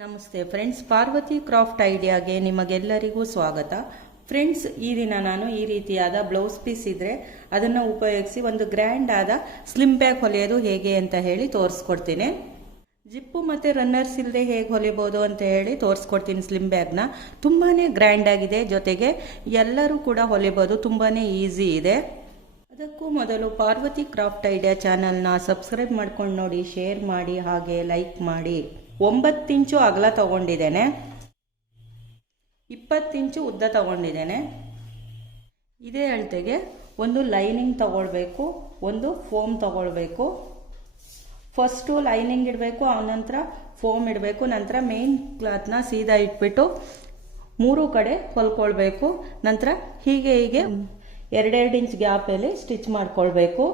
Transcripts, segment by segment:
ನಮಸ್ತೆ friends, Parvati craft ಐಡಿಯಾಗೆ ನಿಮಗೆಲ್ಲರಿಗೂ ಸ್ವಾಗತ. ಫ್ರೆಂಡ್ಸ್, ಈ ದಿನ ನಾನು ಈ ರೀತಿಯಾದ ಬ್ಲೌಸ್ ಪೀಸ್ ಇದ್ರೆ ಅದನ್ನು ಉಪಯೋಗಿಸಿ ಒಂದು ಗ್ರ್ಯಾಂಡ್ ಆದ ಸ್ಲಿಮ್ ಬ್ಯಾಗ್ ಹೊಲಿಯೋದು ಹೇಗೆ ಅಂತ ಹೇಳಿ ತೋರಿಸ್ಕೊಡ್ತೀನಿ. ಜಿಪ್ಪು ಮತ್ತು ರನ್ನರ್ಸ್ ಇಲ್ಲದೆ ಹೇಗೆ ಹೊಲಿಬೋದು ಅಂತ ಹೇಳಿ ತೋರಿಸ್ಕೊಡ್ತೀನಿ ಸ್ಲಿಮ್ ಬ್ಯಾಗ್ನ. ತುಂಬಾ ಗ್ರ್ಯಾಂಡ್ ಆಗಿದೆ, ಜೊತೆಗೆ ಎಲ್ಲರೂ ಕೂಡ ಹೊಲಿಬೋದು ತುಂಬಾ ಈಸಿ ಇದೆ. ಅದಕ್ಕೂ ಮೊದಲು ಪಾರ್ವತಿ ಕ್ರಾಫ್ಟ್ ಐಡಿಯಾ ಚಾನಲ್ನ ಸಬ್ಸ್ಕ್ರೈಬ್ ಮಾಡ್ಕೊಂಡು ನೋಡಿ, ಶೇರ್ ಮಾಡಿ, ಹಾಗೆ ಲೈಕ್ ಮಾಡಿ. ಒಂಬತ್ತು ಇಂಚು ಅಗಲ ತಗೊಂಡಿದ್ದೇನೆ. ಇಪ್ಪತ್ತು ಇಂಚು ಉದ್ದ ತಗೊಂಡಿದ್ದೇನೆ. ಇದೇ ಅಳತೆಗೆ ಒಂದು ಲೈನಿಂಗ್ ತಗೊಳ್ಬೇಕು, ಒಂದು ಫೋಮ್ ತಗೊಳ್ಬೇಕು. ಫಸ್ಟು ಲೈನಿಂಗ್ ಇಡಬೇಕು ಆನಂತರ ಫೋಮ್ ಇಡಬೇಕು, ನಂತರ ಮೇನ್ ಕ್ಲಾತ್ನ ಸೀದಾ ಇಟ್ಬಿಟ್ಟು ಮೂರು ಕಡೆ ಹೊಲ್ಕೊಳ್ಬೇಕು. ನಂತರ ಹೀಗೆ ಹೀಗೆ ಎರಡೆರಡು ಇಂಚ್ ಗ್ಯಾಪಲ್ಲಿ ಸ್ಟಿಚ್ ಮಾಡ್ಕೊಳ್ಬೇಕು.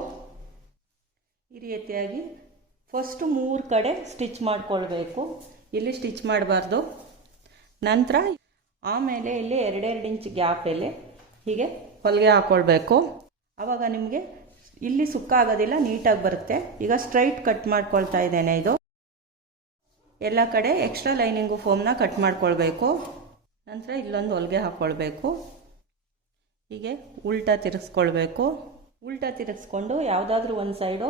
ಈ ರೀತಿಯಾಗಿ ಫಸ್ಟು ಮೂರು ಕಡೆ ಸ್ಟಿಚ್ ಮಾಡಿಕೊಳ್ಬೇಕು. ಇಲ್ಲಿ ಸ್ಟಿಚ್ ಮಾಡಬಾರ್ದು. ನಂತರ ಆಮೇಲೆ ಇಲ್ಲಿ ಎರಡೆರಡು ಇಂಚ್ ಗ್ಯಾಪಲ್ಲಿ ಹೀಗೆ ಹೊಲಿಗೆ ಹಾಕ್ಕೊಳ್ಬೇಕು ಆವಾಗ ನಿಮಗೆ ಇಲ್ಲಿ ಸುಕ್ಕ ಆಗೋದಿಲ್ಲ, ನೀಟಾಗಿ ಬರುತ್ತೆ. ಈಗ ಸ್ಟ್ರೈಟ್ ಕಟ್ ಮಾಡ್ಕೊಳ್ತಾ ಇದ್ದೇನೆ ಇದು. ಎಲ್ಲ ಕಡೆ ಎಕ್ಸ್ಟ್ರಾ ಲೈನಿಂಗು ಫೋಮ್ನ ಕಟ್ ಮಾಡ್ಕೊಳ್ಬೇಕು. ನಂತರ ಇಲ್ಲೊಂದು ಹೊಲಿಗೆ ಹಾಕ್ಕೊಳ್ಬೇಕು ಹೀಗೆ ಉಲ್ಟಾ ತಿರುಗಿಸ್ಕೊಳ್ಬೇಕು ಉಲ್ಟಾ ತಿರುಗಿಸ್ಕೊಂಡು ಯಾವುದಾದ್ರೂ ಒಂದು ಸೈಡು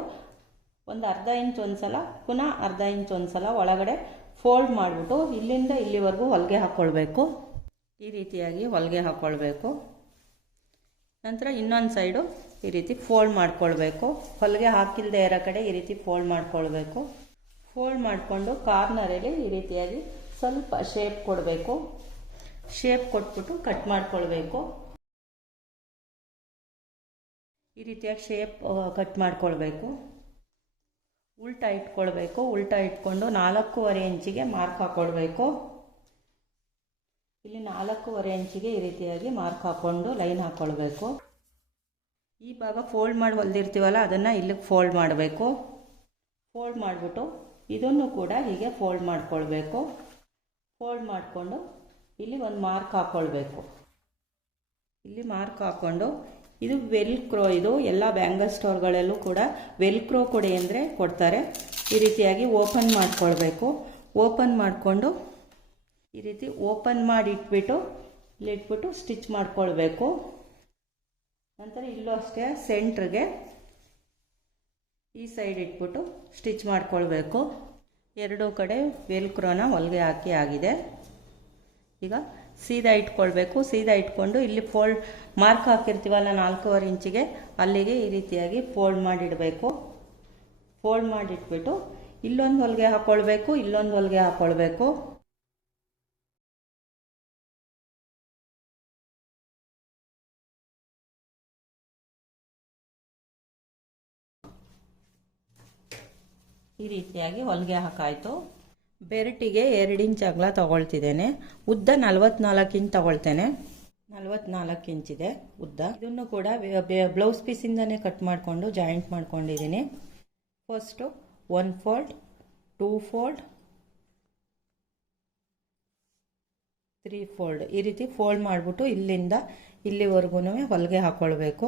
ಒಂದು ಅರ್ಧ ಇಂಚ್ ಒಂದು ಸಲ ಪುನಃ ಅರ್ಧ ಇಂಚ್ ಒಂದು ಸಲ ಒಳಗಡೆ ಫೋಲ್ಡ್ ಮಾಡಿಬಿಟ್ಟು ಇಲ್ಲಿಂದ ಇಲ್ಲಿವರೆಗೂ ಹೊಲಿಗೆ ಹಾಕ್ಕೊಳ್ಬೇಕು ಈ ರೀತಿಯಾಗಿ ಹೊಲಿಗೆ ಹಾಕ್ಕೊಳ್ಬೇಕು ನಂತರ ಇನ್ನೊಂದು ಸೈಡು ಈ ರೀತಿ ಫೋಲ್ಡ್ ಮಾಡ್ಕೊಳ್ಬೇಕು. ಹೊಲಿಗೆ ಹಾಕಿಲ್ಲದೆ ಇರೋ ಕಡೆ ಈ ರೀತಿ ಫೋಲ್ಡ್ ಮಾಡ್ಕೊಳ್ಬೇಕು. ಫೋಲ್ಡ್ ಮಾಡಿಕೊಂಡು ಕಾರ್ನರಲ್ಲಿ ಈ ರೀತಿಯಾಗಿ ಸ್ವಲ್ಪ ಶೇಪ್ ಕೊಡಬೇಕು. ಶೇಪ್ ಕೊಟ್ಬಿಟ್ಟು ಕಟ್ ಮಾಡ್ಕೊಳ್ಬೇಕು. ಈ ರೀತಿಯಾಗಿ ಶೇಪ್ ಕಟ್ ಮಾಡ್ಕೊಳ್ಬೇಕು. ಉಲ್ಟಾ ಇಟ್ಕೊಳ್ಬೇಕು. ಉಲ್ಟಾ ಇಟ್ಕೊಂಡು ನಾಲ್ಕೂವರೆ ಇಂಚಿಗೆ ಮಾರ್ಕ್ ಹಾಕ್ಕೊಳ್ಬೇಕು ಇಲ್ಲಿ ನಾಲ್ಕೂವರೆ ಇಂಚಿಗೆ ಈ ರೀತಿಯಾಗಿ ಮಾರ್ಕ್ ಹಾಕ್ಕೊಂಡು ಲೈನ್ ಹಾಕ್ಕೊಳ್ಬೇಕು ಈ ಭಾಗ ಫೋಲ್ಡ್ ಮಾಡಿ ಹೊಲ್ದಿರ್ತೀವಲ್ಲ, ಅದನ್ನು ಇಲ್ಲಿಗೆ ಫೋಲ್ಡ್ ಮಾಡಬೇಕು. ಫೋಲ್ಡ್ ಮಾಡಿಬಿಟ್ಟು ಇದನ್ನು ಕೂಡ ಹೀಗೆ ಫೋಲ್ಡ್ ಮಾಡ್ಕೊಳ್ಬೇಕು. ಫೋಲ್ಡ್ ಮಾಡಿಕೊಂಡು ಇಲ್ಲಿ ಒಂದು ಮಾರ್ಕ್ ಹಾಕ್ಕೊಳ್ಬೇಕು ಇಲ್ಲಿ ಮಾರ್ಕ್ ಹಾಕ್ಕೊಂಡು ಇದು ವೆಲ್ಕ್ರೋ ಇದು ಎಲ್ಲ ಬ್ಯಾಂಗಲ್ ಸ್ಟೋರ್ಗಳಲ್ಲೂ ಕೂಡ ವೆಲ್ಕ್ರೋ ಕೊಡಿ ಅಂದರೆ ಕೊಡ್ತಾರೆ. ಈ ರೀತಿಯಾಗಿ ಓಪನ್ ಮಾಡಿಕೊಳ್ಬೇಕು. ಓಪನ್ ಮಾಡಿಕೊಂಡು ಈ ರೀತಿ ಓಪನ್ ಮಾಡಿ ಇಟ್ಬಿಟ್ಟು ಇಲ್ಲಿಟ್ಬಿಟ್ಟು ಸ್ಟಿಚ್ ಮಾಡ್ಕೊಳ್ಬೇಕು. ನಂತರ ಇಲ್ಲೂ ಅಷ್ಟೇ ಸೆಂಟ್ರಿಗೆ ಈ ಸೈಡ್ ಇಟ್ಬಿಟ್ಟು ಸ್ಟಿಚ್ ಮಾಡ್ಕೊಳ್ಬೇಕು. ಎರಡೂ ಕಡೆ ವೆಲ್ಕ್ರೋನ ಹೊಲಿಗೆ ಹಾಕಿ ಆಗಿದೆ. ಈಗ ಸೀದಾ ಇಟ್ಕೊಳ್ಬೇಕು. ಸೀದಾ ಇಟ್ಕೊಂಡು ಇಲ್ಲಿ ಫೋಲ್ಡ್ ಮಾರ್ಕ್ ಹಾಕಿರ್ತೀವಲ್ಲ ನಾಲ್ಕೂವರೆ ಇಂಚಿಗೆ, ಅಲ್ಲಿಗೆ ಈ ರೀತಿಯಾಗಿ ಫೋಲ್ಡ್ ಮಾಡಿಡಬೇಕು. ಫೋಲ್ಡ್ ಮಾಡಿಟ್ಬಿಟ್ಟು ಇಲ್ಲೊಂದು ಹೊಲಿಗೆ ಹಾಕ್ಕೊಳ್ಬೇಕು ಇಲ್ಲೊಂದು ಹೊಲಿಗೆ ಹಾಕ್ಕೊಳ್ಬೇಕು ಈ ರೀತಿಯಾಗಿ ಹೊಲಿಗೆ ಹಾಕಾಯಿತು. ಬೆರಟಿಗೆ ಎರಡು ಇಂಚ್ ಅಗಲ ತಗೊಳ್ತಿದ್ದೇನೆ. ಉದ್ದ ನಲ್ವತ್ನಾಲ್ಕು ಇಂಚ್ ತಗೊಳ್ತೇನೆ. ನಲ್ವತ್ನಾಲ್ಕು ಇಂಚಿದೆ ಉದ್ದ. ಇದನ್ನು ಕೂಡ ಬ್ಲೌಸ್ ಪೀಸಿಂದನೇ ಕಟ್ ಮಾಡಿಕೊಂಡು ಜಾಯಿಂಟ್ ಮಾಡ್ಕೊಂಡಿದ್ದೀನಿ. First one fold two fold three fold ಈ ರೀತಿ ಫೋಲ್ಡ್ ಮಾಡಿಬಿಟ್ಟು ಇಲ್ಲಿಂದ ಇಲ್ಲಿವರೆಗೂ ಹೊಲಿಗೆ ಹಾಕ್ಕೊಳ್ಬೇಕು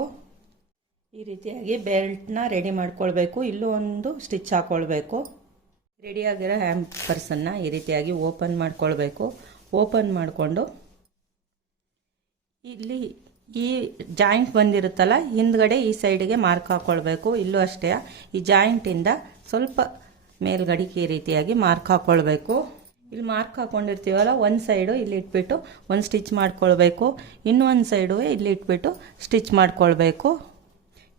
ಈ ರೀತಿಯಾಗಿ ಬೆಲ್ಟ್ನ ರೆಡಿ ಮಾಡ್ಕೊಳ್ಬೇಕು. ಇಲ್ಲೂ ಒಂದು ಸ್ಟಿಚ್ ಹಾಕ್ಕೊಳ್ಬೇಕು ರೆಡಿಯಾಗಿರೋ ಹ್ಯಾಂಪರ್ಸನ್ನು ಈ ರೀತಿಯಾಗಿ ಓಪನ್ ಮಾಡ್ಕೊಳ್ಬೇಕು. ಓಪನ್ ಮಾಡಿಕೊಂಡು ಇಲ್ಲಿ ಈ ಜಾಯಿಂಟ್ ಬಂದಿರುತ್ತಲ್ಲ, ಹಿಂದ್ಗಡೆ ಈ ಸೈಡಿಗೆ ಮಾರ್ಕ್ ಹಾಕ್ಕೊಳ್ಬೇಕು ಇಲ್ಲೂ ಅಷ್ಟೇ, ಈ ಜಾಯಿಂಟಿಂದ ಸ್ವಲ್ಪ ಮೇಲ್ಗಡೆಗೆ ಈ ರೀತಿಯಾಗಿ ಮಾರ್ಕ್ ಹಾಕ್ಕೊಳ್ಬೇಕು ಇಲ್ಲಿ ಮಾರ್ಕ್ ಹಾಕ್ಕೊಂಡಿರ್ತೀವಲ್ಲ ಒಂದು ಸೈಡು ಇಲ್ಲಿ ಇಟ್ಬಿಟ್ಟು ಒಂದು ಸ್ಟಿಚ್ ಮಾಡ್ಕೊಳ್ಬೇಕು. ಇನ್ನೊಂದು ಸೈಡು ಇಲ್ಲಿ ಇಟ್ಬಿಟ್ಟು ಸ್ಟಿಚ್ ಮಾಡ್ಕೊಳ್ಬೇಕು.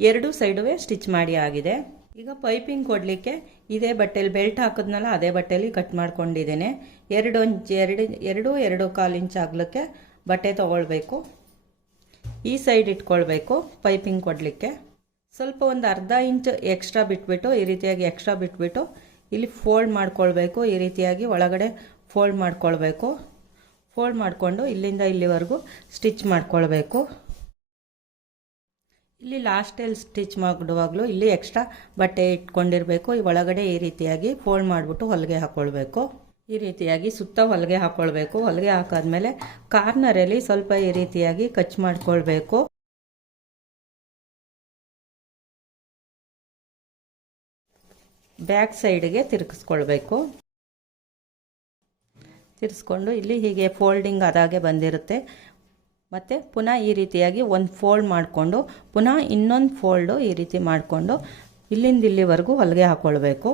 ಎರಡೂ ಸೈಡುವೆ ಸ್ಟಿಚ್ ಮಾಡಿ ಆಗಿದೆ. ಈಗ ಪೈಪಿಂಗ್ ಕೊಡಲಿಕ್ಕೆ ಇದೇ ಬಟ್ಟೆಲಿ ಬೆಲ್ಟ್ ಹಾಕಿದ್ನಲ್ಲ, ಅದೇ ಬಟ್ಟೆಲಿ ಕಟ್ ಮಾಡ್ಕೊಂಡಿದ್ದೇನೆ. ಎರಡು ಇಂಚ್, ಎರಡು ಎರಡು ಎರಡು ಕಾಲು ಇಂಚ್ ಆಗ್ಲಿಕ್ಕೆ ಬಟ್ಟೆ ತೊಗೊಳ್ಬೇಕು. ಈ ಸೈಡ್ ಇಟ್ಕೊಳ್ಬೇಕು ಪೈಪಿಂಗ್ ಕೊಡಲಿಕ್ಕೆ. ಸ್ವಲ್ಪ ಒಂದು ಅರ್ಧ ಇಂಚ್ ಎಕ್ಸ್ಟ್ರಾ ಬಿಟ್ಬಿಟ್ಟು, ಈ ರೀತಿಯಾಗಿ ಎಕ್ಸ್ಟ್ರಾ ಬಿಟ್ಬಿಟ್ಟು ಇಲ್ಲಿ ಫೋಲ್ಡ್ ಮಾಡ್ಕೊಳ್ಬೇಕು. ಈ ರೀತಿಯಾಗಿ ಒಳಗಡೆ ಫೋಲ್ಡ್ ಮಾಡ್ಕೊಳ್ಬೇಕು. ಫೋಲ್ಡ್ ಮಾಡಿಕೊಂಡು ಇಲ್ಲಿಂದ ಇಲ್ಲಿವರೆಗೂ ಸ್ಟಿಚ್ ಮಾಡ್ಕೊಳ್ಬೇಕು. ಇಲ್ಲಿ ಲಾಸ್ಟಲ್ಲಿ ಸ್ಟಿಚ್ ಮಾಡುವಾಗಲೂ ಇಲ್ಲಿ ಎಕ್ಸ್ಟ್ರಾ ಬಟ್ಟೆ ಇಟ್ಕೊಂಡಿರಬೇಕು. ಈ ಒಳಗಡೆ ಈ ರೀತಿಯಾಗಿ ಫೋಲ್ಡ್ ಮಾಡಿಬಿಟ್ಟು ಹೊಲಿಗೆ ಹಾಕ್ಕೊಳ್ಬೇಕು ಈ ರೀತಿಯಾಗಿ ಸುತ್ತ ಹೊಲಿಗೆ ಹಾಕ್ಕೊಳ್ಬೇಕು ಹೊಲಿಗೆ ಹಾಕಾದ್ಮೇಲೆ ಕಾರ್ನರಲ್ಲಿ ಸ್ವಲ್ಪ ಈ ರೀತಿಯಾಗಿ ಕಚ್ ಮಾಡ್ಕೊಳ್ಬೇಕು. ಬ್ಯಾಕ್ ಸೈಡ್ಗೆ ತಿರುಗಿಸ್ಕೊಳ್ಬೇಕು. ತಿರ್ಸ್ಕೊಂಡು ಇಲ್ಲಿ ಹೀಗೆ ಫೋಲ್ಡಿಂಗ್ ಅದಾಗೆ ಬಂದಿರುತ್ತೆ. ಮತ್ತು ಪುನಃ ಈ ರೀತಿಯಾಗಿ ಒಂದು ಫೋಲ್ಡ್ ಮಾಡಿಕೊಂಡು, ಪುನಃ ಇನ್ನೊಂದು ಫೋಲ್ಡು ಈ ರೀತಿ ಮಾಡಿಕೊಂಡು ಇಲ್ಲಿಂದ ಇಲ್ಲಿವರೆಗೂ ಹೊಲಿಗೆ ಹಾಕ್ಕೊಳ್ಬೇಕು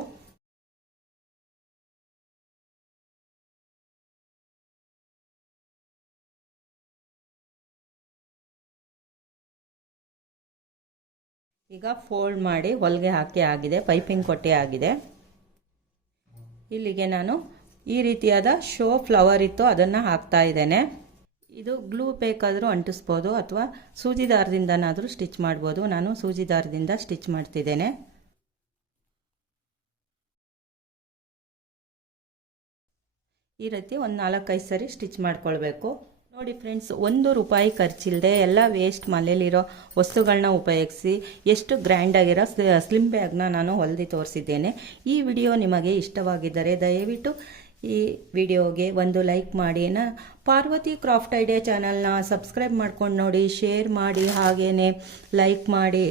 ಈಗ ಫೋಲ್ಡ್ ಮಾಡಿ ಹೊಲಿಗೆ ಹಾಕಿ ಆಗಿದೆ ಪೈಪಿಂಗ್ ಕೊಟ್ಟೆ ಆಗಿದೆ. ಇಲ್ಲಿಗೆ ನಾನು ಈ ರೀತಿಯಾದ ಶೋ ಫ್ಲವರ್ ಇತ್ತು, ಅದನ್ನು ಹಾಕ್ತಾ ಇದ್ದೇನೆ. ಇದು ಗ್ಲೂ ಬೇಕಾದರೂ ಅಂಟಿಸ್ಬೋದು ಅಥವಾ ಸೂಜಿ ದಾರದಿಂದನಾದರೂ ಸ್ಟಿಚ್ ಮಾಡ್ಬೋದು. ನಾನು ಸೂಜಿ ದಾರದಿಂದ ಸ್ಟಿಚ್ ಮಾಡ್ತಿದ್ದೇನೆ. ಈ ರೀತಿ ಒಂದು ನಾಲ್ಕೈದು ಸರಿ ಸ್ಟಿಚ್ ಮಾಡ್ಕೊಳ್ಬೇಕು. ನೋಡಿ ಫ್ರೆಂಡ್ಸ್ ಒಂದು ರೂಪಾಯಿ ಖರ್ಚಿಲ್ಲದೆ ಎಲ್ಲ ವೇಸ್ಟ್ ಮನೇಲಿರೋ ವಸ್ತುಗಳನ್ನ ಉಪಯೋಗಿಸಿ ಎಷ್ಟು ಗ್ರ್ಯಾಂಡಾಗಿರೋ ಸ್ಲಿಮ್ ಬ್ಯಾಗ್ನ ನಾನು ಹೊಲಿದು ತೋರಿಸಿದ್ದೇನೆ. ಈ ವಿಡಿಯೋ ನಿಮಗೆ ಇಷ್ಟವಾಗಿದ್ದರೆ ದಯವಿಟ್ಟು ಈ ವಿಡಿಯೋಗೆ ಒಂದು ಲೈಕ್ ಮಾಡಿ ನ ಪಾರ್ವತಿ ಕ್ರಾಫ್ಟ್ ಐಡಿಯಾ ಚಾನಲ್ನ ಸಬ್ಸ್ಕ್ರೈಬ್ ಮಾಡ್ಕೊಂಡು ನೋಡಿ, ಶೇರ್ ಮಾಡಿ, ಹಾಗೇನೆ ಲೈಕ್ ಮಾಡಿ.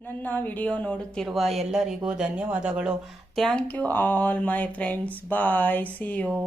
ನನ್ನ ವಿಡಿಯೋ ನೋಡುತ್ತಿರುವ ಎಲ್ಲರಿಗೂ ಧನ್ಯವಾದಗಳು. Thank you all my friends. Bye. See you